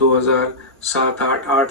2007-8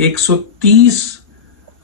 130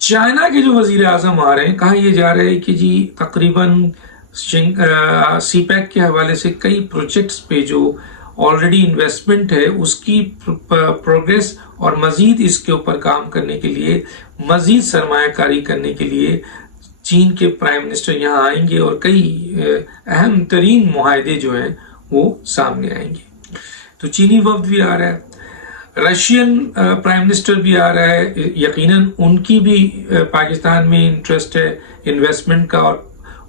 China کے جو وزیر اعظم آ رہے ہیں، کہا یہ جا رہا ہے کہ جی تقریباً سی پیک کے حوالے سے کئی پروجیکٹس پہ جو آلریڈی انویسٹمنٹ ہے اس کی پروگریس اور مزید اس کے اوپر کام کرنے کے لیے، مزید سرمایہ کاری کرنے کے لیے چین کے پرائم منسٹر یہاں آئیں گے اور کئی اہم ترین معاہدے جو ہیں وہ سامنے آئیں گے۔ تو چینی وفد بھی آ رہا ہے، رشین پرائم منسٹر بھی آ رہا ہے، یقیناً ان کی بھی پاکستان میں انٹرسٹ ہے انویسٹمنٹ کا، اور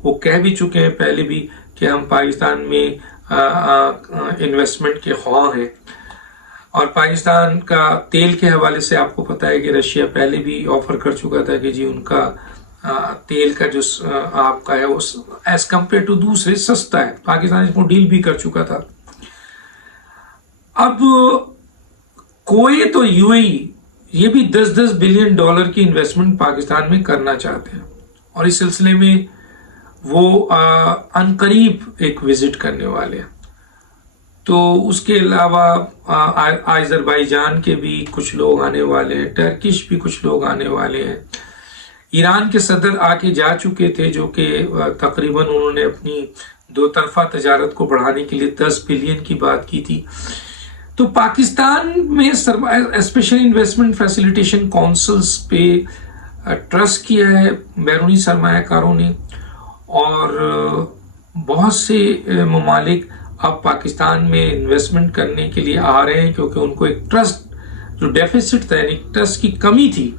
وہ کہہ بھی چکے ہیں پہلے بھی کہ ہم پاکستان میں انویسٹمنٹ کے خواہاں ہیں۔ اور پاکستان کا تیل کے حوالے سے آپ کو پتہ ہے کہ رشیا پہلے بھی آفر کر چکا تھا کہ جی ان کا تیل کا جو آپ کا ہے وہ ایز کمپیئر ٹو دوسرے سستا ہے، پاکستان اس کو ڈیل بھی کر چکا تھا۔ اب کویت اور یو اے ای یہ بھی 10-10 بلین ڈالر کی انویسٹمنٹ پاکستان میں کرنا چاہتے ہیں، اور اس سلسلے میں وہ عنقریب ایک وزٹ کرنے والے ہیں۔ تو اس کے علاوہ آذربائیجان کے بھی کچھ لوگ آنے والے ہیں، ٹرکش بھی کچھ لوگ آنے والے ہیں، ایران کے صدر آ کے جا چکے تھے جو کہ تقریباً انہوں نے اپنی دو طرفہ تجارت کو بڑھانے کے لیے 10 بلین کی بات کی تھی۔ تو پاکستان میں اسپیشل انویسٹمنٹ فیسیلیٹیشن کونسلز پہ ٹرسٹ کیا ہے بیرونی سرمایہ کاروں نے، اور بہت سے ممالک اب پاکستان میں انویسٹمنٹ کرنے کے لیے آ رہے ہیں، کیونکہ ان کو ایک ٹرسٹ جو ڈیفیسٹ تھا، یعنی ٹرسٹ کی کمی تھی،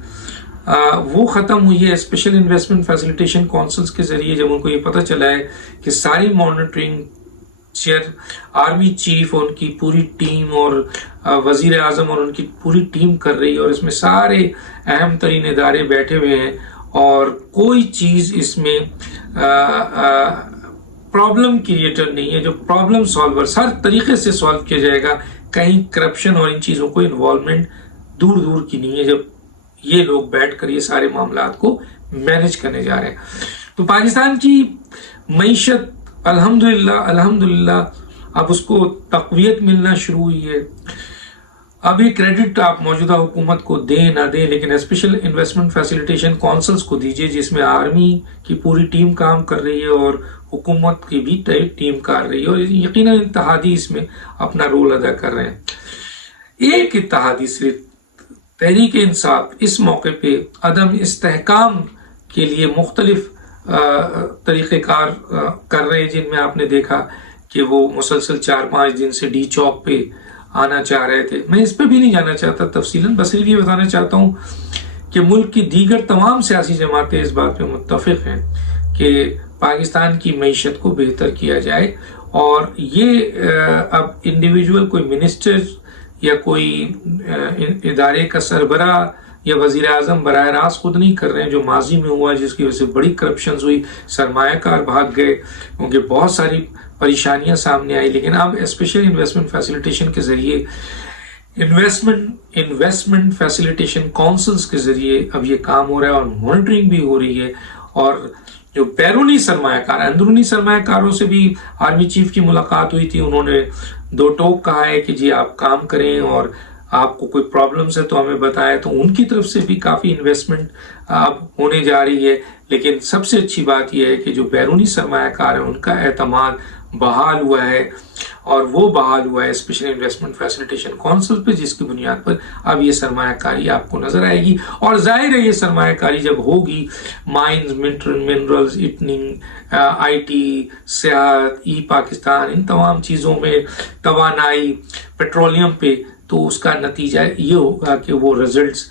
وہ ختم ہوئی ہے اسپیشل انویسٹمنٹ فیسیلیٹیشن کونسلز کے ذریعے۔ جب ان کو یہ پتہ چلا ہے کہ ساری مانیٹرنگ چیئر آرمی چیف اور ان کی پوری ٹیم اور وزیر اعظم اور ان کی پوری ٹیم کر رہی ہے، اور اس میں سارے اہم ترین ادارے بیٹھے ہوئے ہیں، اور کوئی چیز اس میں پرابلم کریٹر نہیں ہے، جو پرابلم سالورز ہر طریقے سے سالو کیا جائے گا، کہیں کرپشن اور ان چیزوں کو انوالومنٹ دور دور کی نہیں ہے، جب یہ لوگ بیٹھ کر یہ سارے معاملات کو مینج کرنے جا رہے ہیں۔ تو پاکستان کی معیشت الحمدللہ اب اس کو تقویت ملنا شروع ہوئی ہے۔ اب یہ کریڈٹ آپ موجودہ حکومت کو دیں نہ دیں، لیکن اسپیشل انویسٹمنٹ فیسیلیٹیشن کونسلز کو دیجیے، جس میں آرمی کی پوری ٹیم کام کر رہی ہے اور حکومت کی بھی ٹیم کر رہی ہے، اور یقیناً اتحادی اس میں اپنا رول ادا کر رہے ہیں۔ ایک اتحادی صرف تحریک انصاف اس موقع پہ عدم استحکام کے لیے مختلف طریقہ کار کر رہے ہیں، جن میں آپ نے دیکھا کہ وہ مسلسل 4-5 دن سے ڈی چوک پہ آنا چاہ رہے تھے۔ میں اس پہ بھی نہیں جانا چاہتا تفصیلاً، بس یہ بتانا چاہتا ہوں کہ ملک کی دیگر تمام سیاسی جماعتیں اس بات پہ متفق ہیں کہ پاکستان کی معیشت کو بہتر کیا جائے، اور یہ اب انڈیویجول کوئی منسٹر یا کوئی ادارے کا سربراہ یا وزیر اعظم براہ راست خود نہیں کر رہے ہیں، جو ماضی میں ہوا جس کی وجہ سے بڑی کرپشنز ہوئی، سرمایہ کار بھاگ گئے، کیونکہ بہت ساری پریشانیاں سامنے آئی۔ لیکن اب اسپیشل انویسٹمنٹ فیسیلیٹیشن کے ذریعے انویسٹمنٹ فیسیلیٹیشن کونسلز کے ذریعے اب یہ کام ہو رہا ہے، اور مانیٹرنگ بھی ہو رہی ہے، اور جو بیرونی سرمایہ کار، اندرونی سرمایہ کاروں سے بھی آرمی چیف کی ملاقات ہوئی تھی، انہوں نے دو ٹوک کہا ہے کہ جی آپ کام کریں، اور آپ کو کوئی پرابلمس ہے تو ہمیں بتائیں، تو ان کی طرف سے بھی کافی انویسٹمنٹ اب ہونے جا رہی ہے۔ لیکن سب سے اچھی بات یہ ہے کہ جو بیرونی سرمایہ کار ہیں ان کا اعتماد بحال ہوا ہے، اور وہ بحال ہوا ہے اسپیشل انویسٹمنٹ فیسیلیٹیشن کونسل پہ، جس کی بنیاد پر اب یہ سرمایہ کاری آپ کو نظر آئے گی، اور ظاہر ہے یہ سرمایہ کاری جب ہوگی مائنز، منرلز، اٹننگ، آئی ٹی، سیاحت، ای پاکستان، ان تمام چیزوں میں، توانائی، پیٹرولیم پہ، تو اس کا نتیجہ یہ ہوگا کہ وہ رزلٹس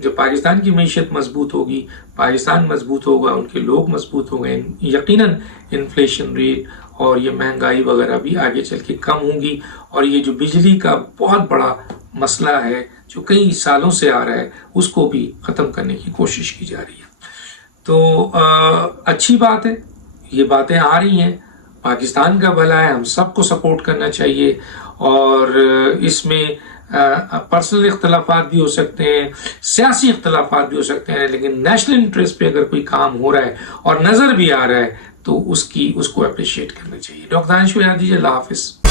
جب پاکستان کی معیشت مضبوط ہوگی، پاکستان مضبوط ہوگا، ان کے لوگ مضبوط ہو گئے، یقیناً انفلیشن ریٹ اور یہ مہنگائی وغیرہ بھی آگے چل کے کم ہوں گی، اور یہ جو بجلی کا بہت بڑا مسئلہ ہے جو کئی سالوں سے آ رہا ہے اس کو بھی ختم کرنے کی کوشش کی جا رہی ہے۔ تو اچھی بات ہے، یہ باتیں آ رہی ہیں، پاکستان کا بھلا ہے، ہم سب کو سپورٹ کرنا چاہیے، اور اس میں پرسنل اختلافات بھی ہو سکتے ہیں، سیاسی اختلافات بھی ہو سکتے ہیں، لیکن نیشنل انٹرسٹ پہ اگر کوئی کام ہو رہا ہے اور نظر بھی آ رہا ہے تو اس کو اپریشیٹ کرنا چاہیے۔ ڈاکٹر دانش کو یاد دیجیے، اللہ حافظ۔